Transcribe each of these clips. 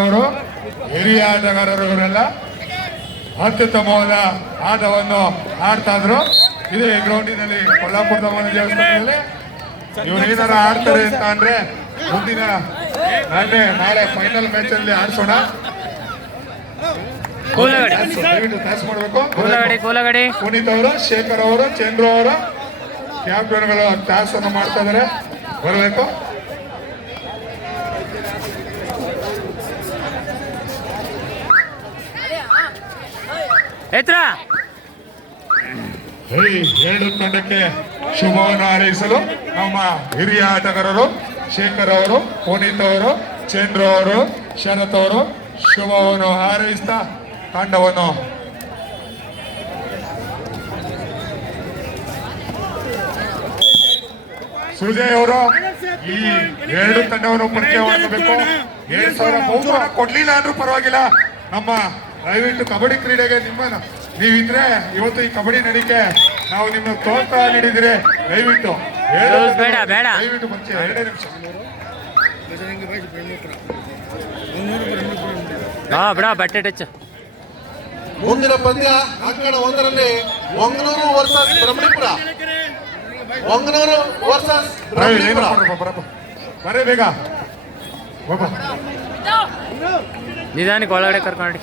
ಅವರು ಹಿರಿಯ ಆಟಗಾರರುಗಳೆಲ್ಲ ಅತ್ಯುತ್ತಮವಾದ ಆಟವನ್ನು ಆಡ್ತಾ ಇದ್ರು. ಇದೇ ಗ್ರೌಂಡಿನಲ್ಲಿ ಕೊಲ್ಲಾಪುರದ ಮನೆ ದೇವಸ್ಥಾನದಲ್ಲಿ ಇವರು ಏನಾರ ಆಡ್ತಾರೆ ಅಂತ ಅಂದ್ರೆ ಮುಂದಿನ ನಾಳೆ ಫೈನಲ್ ಮ್ಯಾಚ್ ಅಲ್ಲಿ ಆಡ್ಸೋಣ. ಪುನೀತ್ ಅವರು, ಶೇಖರ್ ಅವರು, ಚಂದ್ರು ಅವರು ಕ್ಯಾಪ್ಟನ್ಗಳು ಟಾಸ್ ಅನ್ನು ಮಾಡ್ತಾ ಇದಾರೆ, ಬರಬೇಕು. ಎರಡು ತಂಡಕ್ಕೆ ಶುಭವನ್ನು ಹಾರೈಸಲು ನಮ್ಮ ಹಿರಿಯ ಆಟಗಾರರು ಶೇಖರ್ ಅವರು, ಪುನೀತ್ ಅವರು, ಚಂದ್ರು ಅವರು, ಶರತ್ ಅವರು ಶುಭವನ್ನು ಹಾರೈಸ್ತಾ ತಂಡವನ್ನು ಸುಜಯ್ ಅವರು ಈ ಎರಡು ತಂಡವನ್ನು ಪರಿಚಯ ಮಾಡಬೇಕು. 7,000 ಬಹುಮಾನ ಕೊಡ್ಲಿಲ್ಲ ಅಂದ್ರೂ ಪರವಾಗಿಲ್ಲ. ನಮ್ಮ ದಯವಿಟ್ಟು ಕಬಡ್ಡಿ ಕ್ರೀಡೆಗೆ ನೀವಿದ್ರೆ ಇವತ್ತು ಈ ಕಬಡ್ಡಿ ನಡಿಕೆ ನಾವು ನಿಮ್ಮ ಪ್ರೋತ್ಸಾಹ ನೀಡಿದ್ರೆ ದಯವಿಟ್ಟು ದಯವಿಟ್ಟು ಪರಿಚಯ 2 ನಿಮಿಷ. ಬಟ್ಟೆ ಟಚ್. ಮುಂದಿನ ಪಂದ್ಯ ಅಂಕಣ 1ರಲ್ಲಿ ಒಂಗನೂರು ವರ್ಸಸ್ ಬ್ರಹ್ಮಣಿಪುರ. ಒಂಗನೂರು ವರ್ಸಸ್ ಬ್ರಹ್ಮಣಿಪುರ. ಬರೇ ಬೇಗ ನಿಧಾನಕ್ಕೆ ಒಳಗಡೆ ಕರ್ಕೊಂಡು.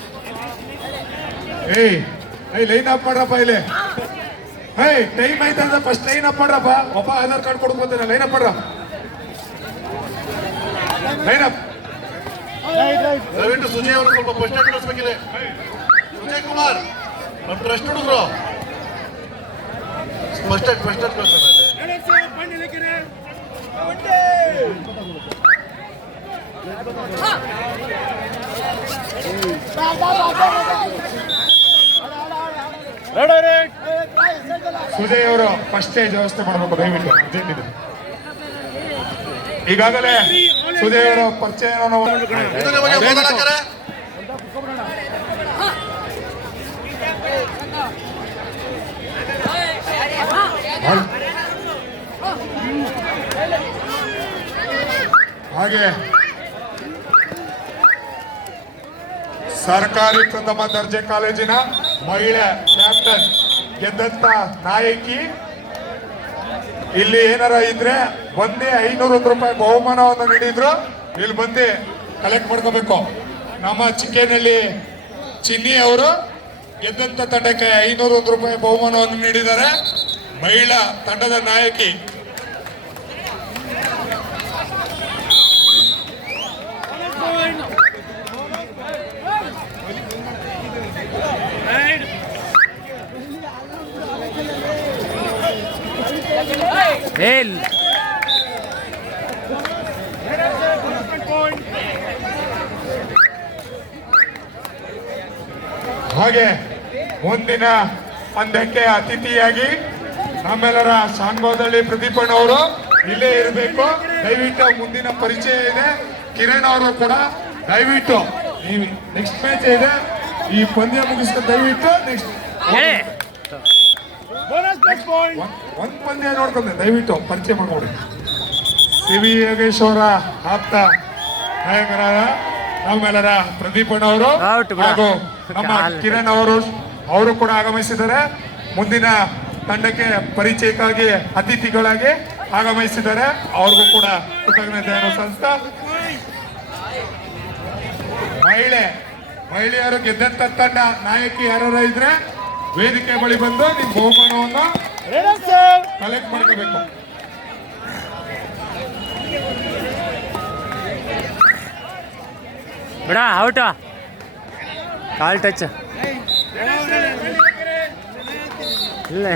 ಲೈನ್ ಅಪ್ ಮಾಡ್ರಪ್ಪ ಇಲ್ಲಿ. ಟೈಮ್ ಆಯ್ತಂದ್ರೆ ಫಸ್ಟ್ ಲೈನ್ ಅಪ್ ಮಾಡ್ರಪ್ಪ. ಒಬ್ಬ ಆಧಾರ್ ಕಾರ್ಡ್ ಕೊಡ್ಬೋದೇನ, ಲೈನ್ ಅಪ್ ಮಾಡ್ರ. Line up. ದಯವಿಟ್ಟು ಸುಜಯ್ ಅವರು ಸ್ವಲ್ಪ ಫಸ್ಟ್ ಏಡ್ ಕಳಿಸ್ಬೇಕಿದೆ. ಸುಜಯ್ ಕುಮಾರ್ ನಮ್ಮ ಟ್ರಸ್ಟ್ ಹುಡುಗರು ಫಸ್ಟ್ ಏಡ್ ಕಳಿಸ್ತಾರೆ. ಸುಜಯ್ ಅವರು ಫಸ್ಟ್ ಸ್ಟೇಜ್ ವ್ಯವಸ್ಥೆ ಮಾಡಬೇಕು ದಯವಿಟ್ಟು ಅರ್ಜೆಂಟ್. ಈಗಾಗಲೇ ಸುಜಯ್ ಅವರ ಪರಿಚಯ ಹಾಗೆ ಸರ್ಕಾರಿ ಪ್ರಥಮ ದರ್ಜೆ ಕಾಲೇಜಿನ ಮಹಿಳಾ ಕ್ಯಾಪ್ಟನ್ ಗೆದ್ದಂತ ನಾಯಕಿ ಇಲ್ಲಿ ಏನಾರ ಇದ್ರೆ ಬಂದು 500 ರೂಪಾಯಿ ಬಹುಮಾನವನ್ನು ನೀಡಿದ್ರು. ಇಲ್ಲಿ ಬಂದು ಕಲೆಕ್ಟ್ ಮಾಡ್ಕೋಬೇಕು. ನಮ್ಮ ಚಿಕ್ಕೇನಹಳ್ಳಿ ಚಿನ್ನಿ ಅವರು ಗೆದ್ದಂತ ತಂಡಕ್ಕೆ 501 ರೂಪಾಯಿ ಬಹುಮಾನವನ್ನು ನೀಡಿದ್ದಾರೆ. ಮಹಿಳಾ ತಂಡದ ನಾಯಕಿ ಹಾಗೆ ಮುಂದಿನ ಪಂದ್ಯಕ್ಕೆ ಅತಿಥಿಯಾಗಿ ನಮ್ಮೆಲ್ಲರ ಸಾಂಗೋದಳ್ಳಿ ಪ್ರದೀಪಣ್ಣವರು ಇಲ್ಲೇ ಇರಬೇಕು. ದಯವಿಟ್ಟು ಮುಂದಿನ ಪರಿಚಯ ಇದೆ. ಕಿರಣ್ ಅವರು ಕೂಡ ದಯವಿಟ್ಟು ನೆಕ್ಸ್ಟ್ ಮ್ಯಾಚ್ ಇದೆ, ಈ ಪಂದ್ಯ ಮುಗಿಸ್ಕೊಂಡು ದಯವಿಟ್ಟು ನೆಕ್ಸ್ಟ್ ಒಂದ್ ಪಂದ್ಯ ನೋಡ್ಕೊಂಡೆ ದಯವಿಟ್ಟು ಪರಿಚಯ ಮಾಡ್ಕೊಡಿ. ಸಿ.ವಿ. ಯೋಗೇಶ್ ಅವರ ಆಪ್ತ ನಾಯಕರಾದ ನಮ್ಮೆಲ್ಲರ ಪ್ರದೀಪಣ್ಣವರು ಹಾಗೂ ನಮ್ಮ ಕಿರಣ್ ಅವರು ಕೂಡ ಆಗಮಿಸಿದ್ದಾರೆ. ಮುಂದಿನ ತಂಡಕ್ಕೆ ಪರಿಚಯಕ್ಕಾಗಿ ಅತಿಥಿಗಳಾಗಿ ಆಗಮಿಸಿದ್ದಾರೆ. ಅವ್ರಿಗೂ ಕೂಡ ಕೃತಜ್ಞತೆಯನ್ನು ಸಲ್ಲಿಸ್ತಾ, ಮಹಿಳೆಯರು ಗೆದ್ದಂತ ತಂಡ ನಾಯಕಿ ಯಾರು ಇದ್ರೆ ವೇದಿಕೆ ಬಳಿ ಬಂದು ನಿಮ್ ಬಹುಮಾನವನ್ನು ಕಲೆಕ್ಟ್ ಮಾಡ್ಕೋಬೇಕು. ಬಿಡ ಔಟ. ಕಾಲ್ ಟಚ್ ಇಲ್ಲ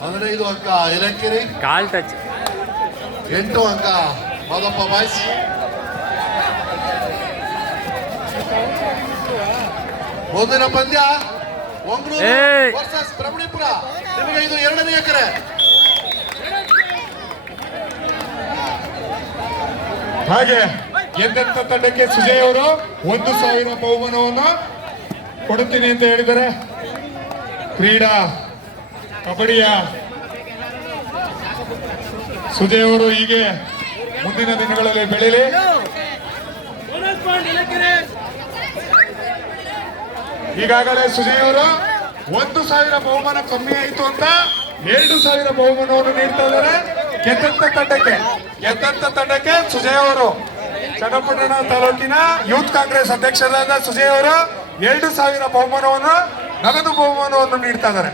15 ಅಂಕ ಹಿರೇಕೆರೆ, ಕಾಲ್ ಟಚ್. 8 ಅಂಕ ಮಾದಪ್ಪ ಬಾಯ್ಸ್. ಮುಂದಿನ ಪಂದ್ಯ ಒಂಗನೂರು ವರ್ಸಸ್ ಬ್ರಹ್ಮಣಿಪುರ. ನಿಮಗೆ ಇದು 2ನೇ ಎಕರೆ. ಹಾಗೆ ಗೆದ್ದಂತ ತಂಡಕ್ಕೆ ಸುಜಯ್ ಅವರು 1,000 ಬಹುಮಾನವನ್ನು ಕೊಡುತ್ತೀನಿ ಅಂತ ಹೇಳಿದ್ದಾರೆ. ಕ್ರೀಡಾ ಕಬಡ್ಡಿಯ ಸುಜಯ್ ಅವರು ಹೀಗೆ ಮುಂದಿನ ದಿನಗಳಲ್ಲಿ ಬೆಳೀಲಿ. ಈಗಾಗಲೇ ಸುಜಯ್ ಅವರು 1,000 ಬಹುಮಾನ ಕಮ್ಮಿ ಆಯಿತು ಅಂತ 2,000 ಬಹುಮಾನವನ್ನು ನೀಡ್ತಾ ಇದ್ದಾರೆ ಗೆದ್ದಂತ ತಂಡಕ್ಕೆ ಸುಜಯ್ ಅವರು ಚನ್ನಪಟ್ಟಣ ತಾಲೂಕಿನ ಯೂತ್ ಕಾಂಗ್ರೆಸ್ ಅಧ್ಯಕ್ಷರಾದ ಸುಜಯ್ ಅವರು 2,000 ಬಹುಮಾನವನ್ನು ನಗದು ಬಹುಮಾನವನ್ನು ನೀಡ್ತಾ ಇದ್ದಾರೆ.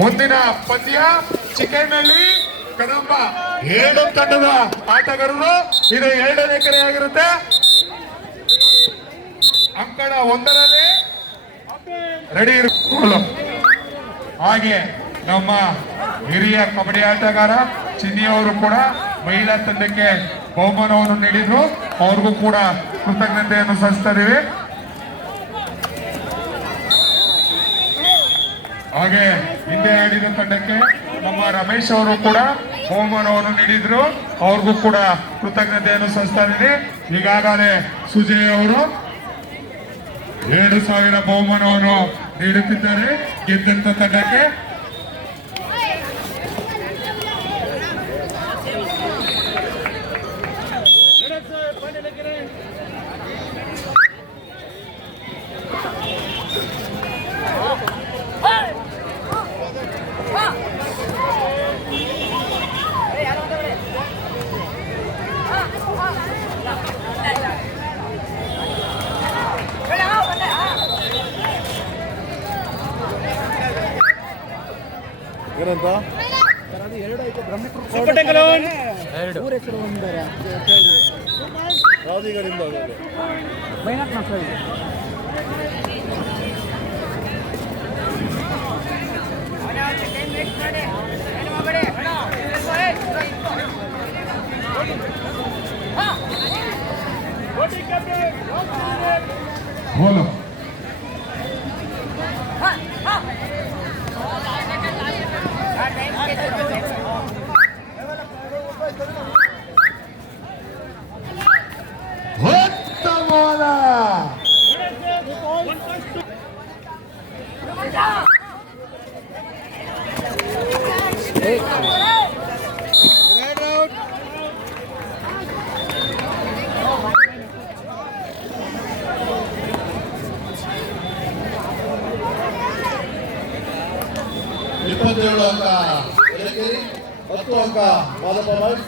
ಮುಂದಿನ ಪಂದ್ಯ ಚಿಕ್ಕನಹಳ್ಳಿ ಕದಂಬ 2 ತಂಡದ ಆಟಗಾರರು. ಇದು 2ನೇ ಎಕರೆ ಆಗಿರುತ್ತೆ. ಅಂಕಣ 1ರಲ್ಲಿ ರೆಡಿ ಇರಬಹುದು. ಹಾಗೆ ನಮ್ಮ ಹಿರಿಯ ಕಬಡ್ಡಿ ಆಟಗಾರ ಚಿನ್ನಿ ಅವರು ಕೂಡ ಮಹಿಳಾ ತಂಡಕ್ಕೆ ಬಹುಮಾನವನ್ನು ನೀಡಿದ್ರು. ಅವ್ರಿಗೂ ಕೂಡ ಕೃತಜ್ಞತೆಯನ್ನು ಸಲ್ಲಿಸ್ತಾ ಇದೀವಿ. ಹಾಗೆ ಹಿಂದೆ ಆಡಿದ ತಂಡಕ್ಕೆ ನಮ್ಮ ರಮೇಶ್ ಅವರು ಕೂಡ ಬಹುಮಾನವನ್ನು ನೀಡಿದ್ರು. ಅವ್ರಿಗೂ ಕೂಡ ಕೃತಜ್ಞತೆಯನ್ನು ಸಲ್ಲಿಸ್ತಾ ಇದೀವಿ. ಈಗಾಗಲೇ ಸುಜಯ್ ಅವರು 2,000 ಬಹುಮಾನವನ್ನು ನೀಡುತ್ತಿದ್ದಾರೆ ಗೆದ್ದಂತ ತಂಡಕ್ಕೆ. ಏನಂತ 2 ರಾಧಿಗಳಿಂದ ಗೋಲು ಉತ್ತಮವಾದ ಇಪ್ಪತ್ತೇಳು ಅಂಕ ಎಲೆಕೆರೆ, 10 ಅಂಕ ಮಾದಪ್ಪ ಬಾಯ್ಸ್.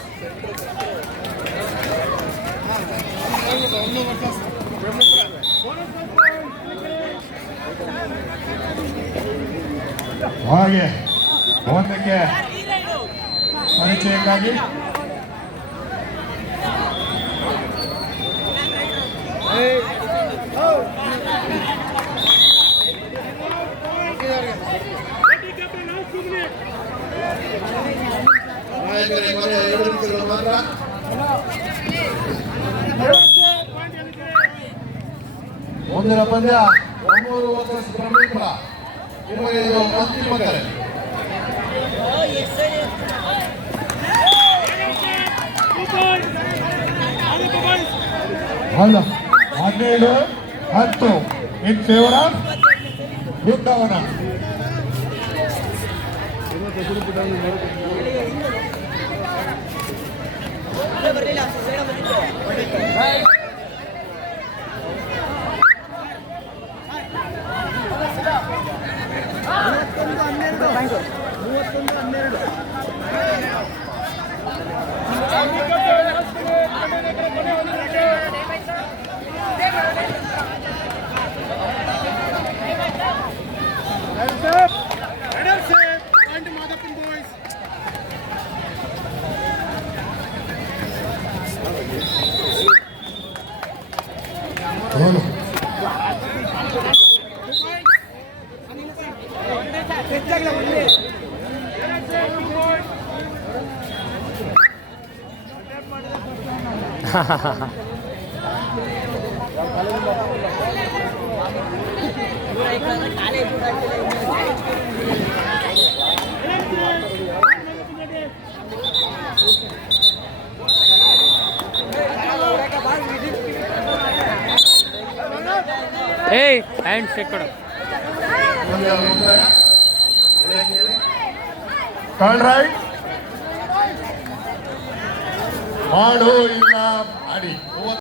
ಹಾಗೆ ಒಂದಕ್ಕೆ ಪರಿಚಯಕ್ಕಾಗಿ ನಾಯಕರಿಗೆ ಕೊನೆಯ 2 ನಿಮಿಷಗಳು ಮಾತ್ರ. ಮುಂದಿನ ಪಂದ್ಯ 9 ವರ್ಸಸ್ ಬ್ರಹ್ಮೇಂದ್ರ. ನಿಮಗೆ ಇದು ಅಂತಿಮ ಕರೆ. ಅಲ್ಲ 17-10 in favour of Brindavan. Goal ಏಯ್ ಹ್ಯಾಂಡ್ ಶೇಕ್ ಕೊಡು. ಟರ್ನ್ ರೈಟ್ ಮಾಡು ಇಲ್ಲ ಮಾಡಿ